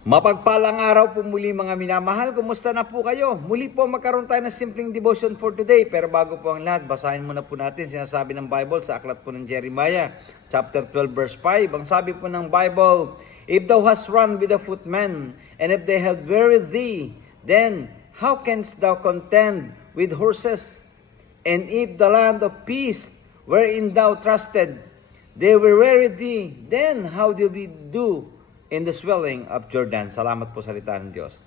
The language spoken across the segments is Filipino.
Mapagpalang araw po muli mga minamahal. Kumusta na po kayo? Muli po magkaroon tayo ng simpleng devotion for today. Pero bago po ang lahat, basahin muna po natin sinasabi ng Bible sa aklat po ng Jeremiah, chapter 12 verse 5. Ang sabi po ng Bible, "If thou hast run with the footmen, and if they have wearied thee, then how canst thou contend with horses? And if the land of peace wherein thou trusted, they will weary thee, then how do we do in the swelling of Jordan?" Salamat po sa salita ng Diyos.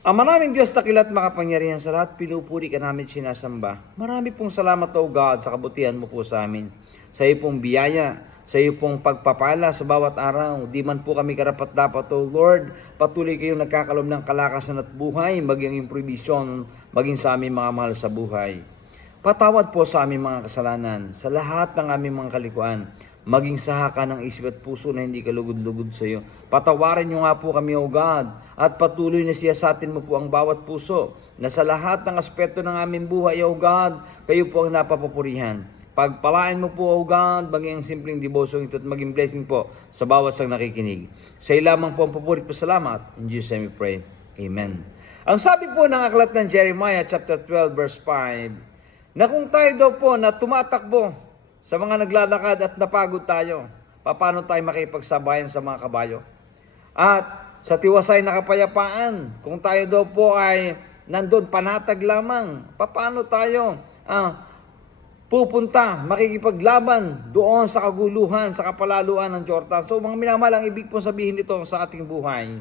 Ang maraming Diyos, takilat makapangyarihan sa lahat, pinupuri ka namin, sinasamba. Marami pong salamat, O God, sa kabutihan mo po sa amin. Sa iyo pong biyaya, sa iyo pong pagpapala sa bawat araw. Di man po kami karapat-dapat, O Lord. Patuloy kayong nagkakalob ng kalakasan at buhay, maging yung provision, maging sa aming mga mahal sa buhay. Patawad po sa aming mga kasalanan, sa lahat ng aming mga kalikuan, maging sa haka ng isip at puso na hindi kalugod-lugod sa iyo. Patawarin niyo nga po kami, O God, at patuloy na siyasatin mo po ang bawat puso, na sa lahat ng aspeto ng aming buhay, O God, kayo po ang napapapurihan. Pagpalain mo po, O God, maging ang simpleng devotion ito at maging blessing po sa bawat sang nakikinig. Sa iyo lamang po ang papurit po, salamat. In Jesus' name we pray. Amen. Ang sabi po ng aklat ng Jeremiah chapter 12 verse 5, na kung tayo daw po na tumatakbo sa mga naglalakad at napagod tayo, paano tayo makipagsabayan sa mga kabayo? At sa tiwasay na kapayapaan, kung tayo daw po ay nandun panatag lamang, paano tayo pupunta, makikipaglaban doon sa kaguluhan, sa kapalaluan ng Jordan? So mga minamahal, ang ibig po sabihin nito sa ating buhay,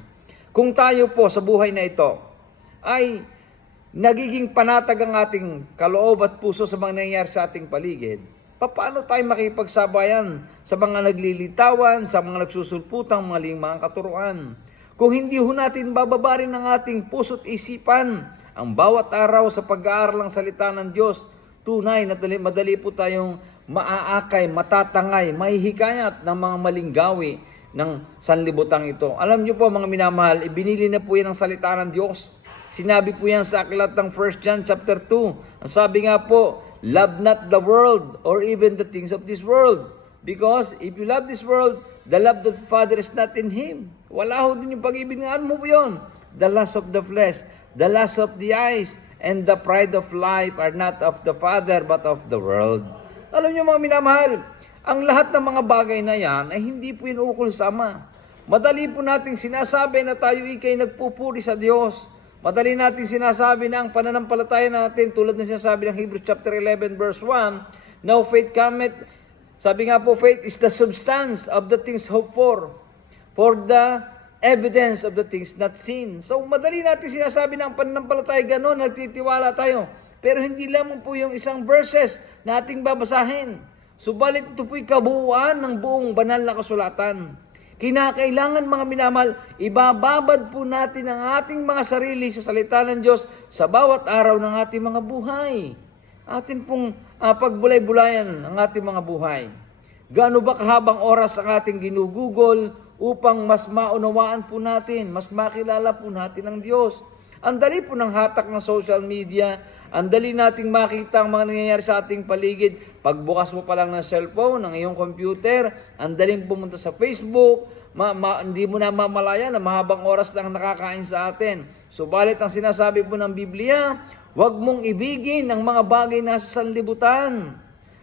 kung tayo po sa buhay na ito ay nagiging panatag ang ating kaloob at puso sa mga nangyayari sa ating paligid, paano tayo makipagsabayan sa mga naglilitawan, sa mga nagsusulputang maling mga katuruan? Kung hindi ho natin bababarin ng ating puso't isipan ang bawat araw sa pag-aaral ng salita ng Diyos, tunay na madali po tayong maaakay, matatangay, mahihikayat ng mga maling gawi ng sanlibutan ito. Alam niyo po mga minamahal, ibinili na po yan ang salita ng Diyos. Sinabi po yan sa aklat ng 1 John chapter 2. Ang sabi nga po, love not the world or even the things of this world. Because if you love this world, the love of the Father is not in Him. Wala ho din yung pag-ibig ng ano mo po yun. The lust of the flesh, the lust of the eyes, and the pride of life are not of the Father but of the world. Alam niyo mga minamahal, ang lahat ng mga bagay na yan ay hindi po inuukol sa Ama. Madali po nating sinasabi na tayo ikay nagpupuri sa Diyos. Madali natin sinasabi na ang pananampalataya natin, tulad na sinasabi ng Hebrews chapter 11 verse 1, now faith cometh, sabi nga po, faith is the substance of the things hoped for the evidence of the things not seen. So madali natin sinasabi na ang pananampalataya gano'n, nagtitiwala tayo. Pero hindi lamang po yung isang verses na ating babasahin. Subalit ito po'y kabuuan ng buong banal na kasulatan. Kinakailangan mga minamahal, ibababad po natin ang ating mga sarili sa salita ng Diyos sa bawat araw ng ating mga buhay. Atin pong pagbulay-bulayan ang ating mga buhay. Gaano ba kahabang oras ang ating ginugugol upang mas maunawaan po natin, mas makilala po natin ang Diyos? Ang dali po ng hatak ng social media, ang dali nating makita ang mga nangyayari sa ating paligid. Pagbukas mo pa lang ng cellphone, ng iyong computer, ang daling pumunta sa Facebook, hindi mo na mamalaya na mahabang oras lang nakakain sa atin. Subalit ang sinasabi po ng Biblia, huwag mong ibigin ang mga bagay na sa sanlibutan,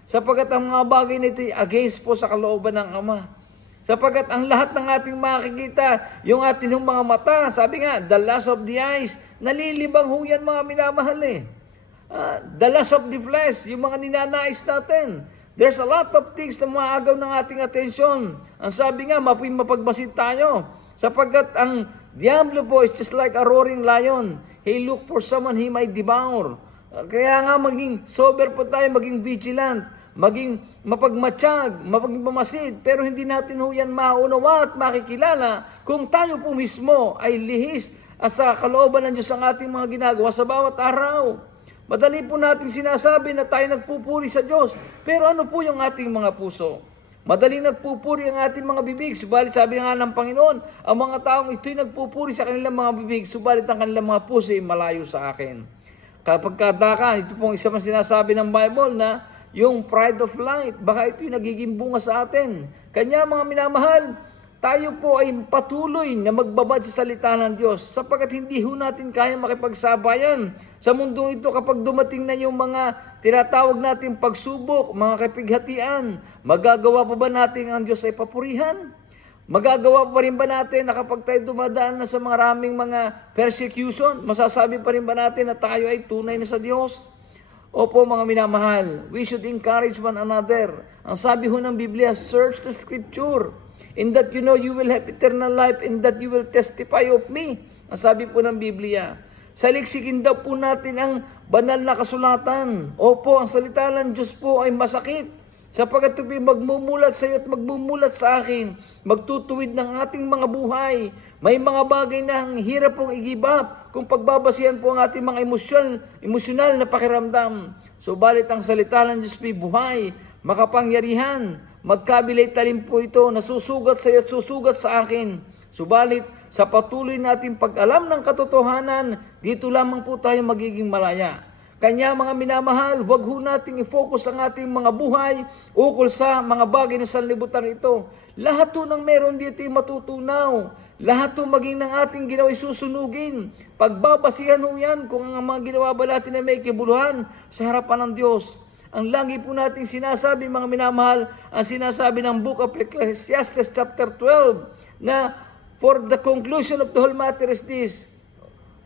sapagkat ang mga bagay nito ay against po sa kalooban ng Ama. Sapagkat ang lahat ng ating makikita, yung ating mga mata, sabi nga, the lust of the eyes, nalilibang ho yan mga minamahal eh. The lust of the flesh, yung mga ninanais natin. There's a lot of things na maagaw ng ating atensyon. Ang sabi nga, mapagmasid tayo. Sapagkat ang Diablo po is just like a roaring lion. He look for someone he might devour. Kaya nga maging sober po tayo, maging vigilant, maging mapagmatsyag, mapagmamasid, pero hindi natin ho yan maunawa at makikilala kung tayo po mismo ay lihis at sa kalooban ng Diyos ang ating mga ginagawa sa bawat araw. Madali po natin sinasabi na tayo nagpupuri sa Diyos, pero ano po yung ating mga puso? Madali nagpupuri ang ating mga bibig, subalit sabi nga ng Panginoon, ang mga taong ito'y nagpupuri sa kanilang mga bibig, subalit ang kanilang mga puso ay malayo sa akin. Kapag kadaka, ito pong isa man sinasabi ng Bible na yung pride of life, baka ito'y nagiging bunga sa atin. Kanya mga minamahal, tayo po ay patuloy na magbabad sa salita ng Diyos sapagkat hindi ho natin kaya makipagsabayan sa mundong ito kapag dumating na yung mga tinatawag nating pagsubok, mga kapighatian. Magagawa pa ba natin ang Diyos ay papurihan? Magagawa pa rin ba natin na kapag tayo dumadaan na sa maraming mga persecution, masasabi pa rin ba natin na tayo ay tunay na sa Diyos? Opo mga minamahal, we should encourage one another. Ang sabi ho ng Biblia, search the Scripture, in that you know you will have eternal life, in that you will testify of me. Ang sabi po ng Biblia. Saliksikin daw po natin ang banal na kasulatan. Opo, ang salita ng Diyos po ay masakit. Sapagkat ito magmumulat sa iyo at magmumulat sa akin, magtutuwid ng ating mga buhay. May mga bagay na ang hirap pong i-give up kung pagbabasihan po ang ating mga emosyonal na pakiramdam. Subalit ang salita ng Diyos po buhay, makapangyarihan, magkabilay talim po ito, nasusugat sa iyo at susugat sa akin. Subalit sa patuloy nating pag-alam ng katotohanan, dito lamang po tayo magiging malaya. Kanya mga minamahal, wag ho nating i-focus ang ating mga buhay ukol sa mga bagay na sanlibutan ito. Lahat ho ng meron dito ay matutunaw. Lahat ho maging ng ating ginawa ay susunugin. Pagbabasihan ho yan kung ang mga ginawa ba natin ay may kibuluhan sa harapan ng Diyos. Ang lagi po nating sinasabi mga minamahal, ang sinasabi ng Book of Ecclesiastes chapter 12 na for the conclusion of the whole matter is this: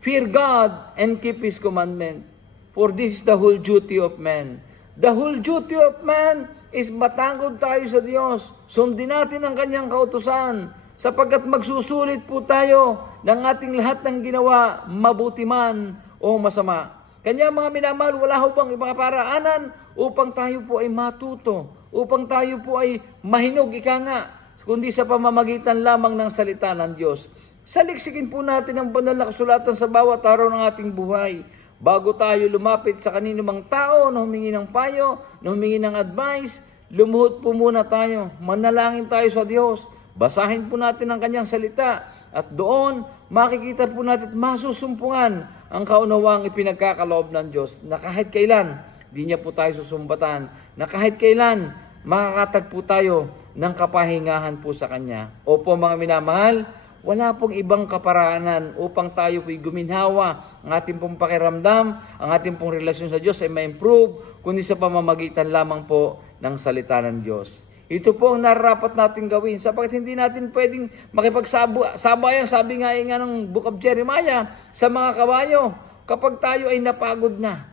fear God and keep His commandment. For this is the whole duty of man. The whole duty of man is matangkod tayo sa Diyos. Sundin natin ang Kanyang kautusan sapagkat magsusulit po tayo ng ating lahat ng ginawa, mabuti man o masama. Kanya mga minamahal, wala ho bang ibang paraanan upang tayo po ay matuto, upang tayo po ay mahinog, ika nga, kundi sa pamamagitan lamang ng salita ng Diyos. Saliksikin po natin ang banal na kasulatan sa bawat araw ng ating buhay. Bago tayo lumapit sa kanino mang tao na humingi ng payo, na humingi ng advice, lumuhod po muna tayo. Manalangin tayo sa Diyos. Basahin po natin ang Kanyang salita. At doon, makikita po natin at masusumpungan ang kaunawang ipinagkakaloob ng Diyos na kahit kailan, di niya po tayo susumbatan. Na kahit kailan, makakatagpo tayo ng kapahingahan po sa Kanya. Opo mga minamahal, wala pong ibang kaparaanan upang tayo po'y guminhawa, ang ating pong pakiramdam, ang ating pong relasyon sa Diyos ay ma-improve, kundi sa pamamagitan lamang po ng salita ng Diyos. Ito po ang nararapat natin gawin sapagkat hindi natin pwedeng makipagsabayan, sabi nga ng Book of Jeremiah, sa mga kabayo kapag tayo ay napagod na.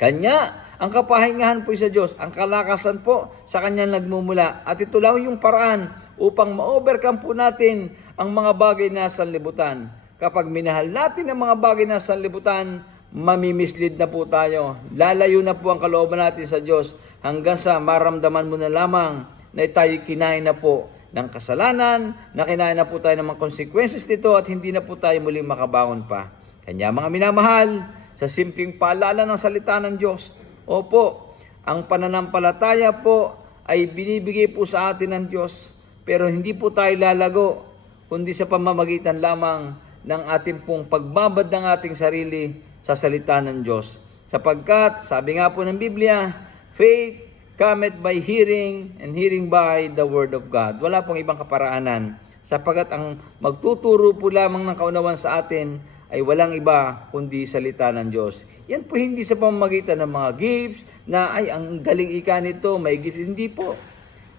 Kanya, ang kapahingahan po sa Diyos, ang kalakasan po sa Kanyang nagmumula. At ito lang yung paraan upang ma-overcome po natin ang mga bagay na sanlibutan. Kapag minahal natin ang mga bagay na sanlibutan, mamimislead na po tayo. Lalayo na po ang kalooban natin sa Diyos hanggang sa maramdaman mo na lamang na tayo kinain na po ng kasalanan, na kinain na po tayo ng mga consequences nito at hindi na po tayo muling makabangon pa. Kanya mga minamahal, sa simpleng paalala ng salita ng Diyos, opo, ang pananampalataya po ay binibigay po sa atin ng Diyos, pero hindi po tayo lalago, kundi sa pamamagitan lamang ng ating pong pagbabad ng ating sarili sa salita ng Diyos. Sapagkat, sabi nga po ng Biblia, faith cometh by hearing, and hearing by the word of God. Wala pong ibang kaparaanan, sapagkat ang magtuturo po lamang ng kaunawan sa atin ay walang iba kundi salita ng Diyos. Yan po hindi sa pamamagitan ng mga gifts na ay ang galing ika nito, may gift. Hindi po.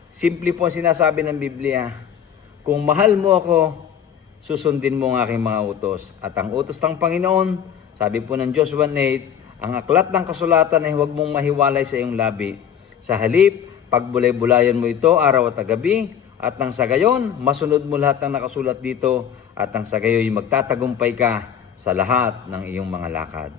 Simple po ang sinasabi ng Biblia. Kung mahal mo ako, susundin mo ang aking mga utos. At ang utos ng Panginoon, sabi po ng Joshua 1:8, ang aklat ng kasulatan ay huwag mong mahiwalay sa iyong labi. Sa halip, pagbulay-bulayan mo ito araw at gabi, at nang sa gayon, masunod mo lahat ng nakasulat dito, at nang sa gayon, magtatagumpay ka sa lahat ng iyong mga lakad.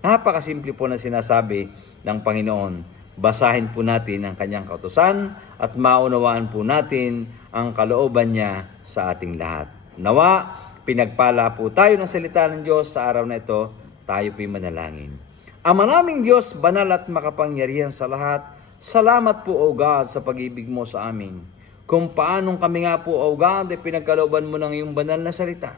Napakasimple po na sinasabi ng Panginoon. Basahin po natin ang Kanyang kautusan at maunawaan po natin ang kalooban niya sa ating lahat. Nawa, pinagpala po tayo ng salita ng Diyos sa araw na ito, tayo po'y manalangin. Ama naming Diyos, banal at makapangyarihan sa lahat, salamat po o God sa pag-ibig mo sa amin. Kung paanong kami nga po o God ay pinagkalooban mo ng iyong banal na salita.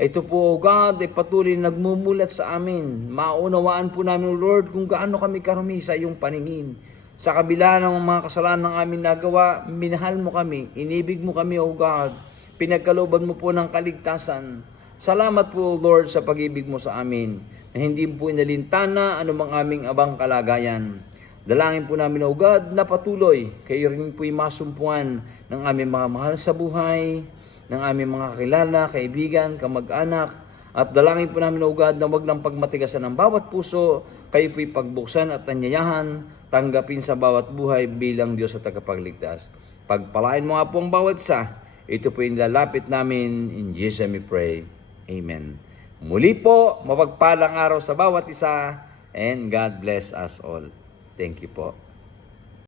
Ito po, O God, ay patuloy nagmumulat sa amin. Maunawaan po namin, Lord, kung gaano kami karumi sa iyong paningin. Sa kabila ng mga kasalanan ng amin nagawa, minahal mo kami, inibig mo kami, O God. pinagkalooban mo po ng kaligtasan. Salamat po, Lord, sa pag-ibig mo sa amin, na hindi po inalintana anumang aming abang kalagayan. Dalangin po namin, O God, na patuloy kayo rin po'y masumpuan ng aming mga mahal sa buhay, ng aming mga kakilala, kaibigan, kamag-anak, at dalangin po namin, O God, na wag lang pagmatigasan ng bawat puso, kayo po'y pagbuksan at anyayahan, tanggapin sa bawat buhay bilang Diyos at tagapagligtas. Pagpalain mo nga po ang bawat isa, ito po yung lalapit namin, in Jesus we pray. Amen. Muli po, mapagpalang araw sa bawat isa, and God bless us all. Thank you po.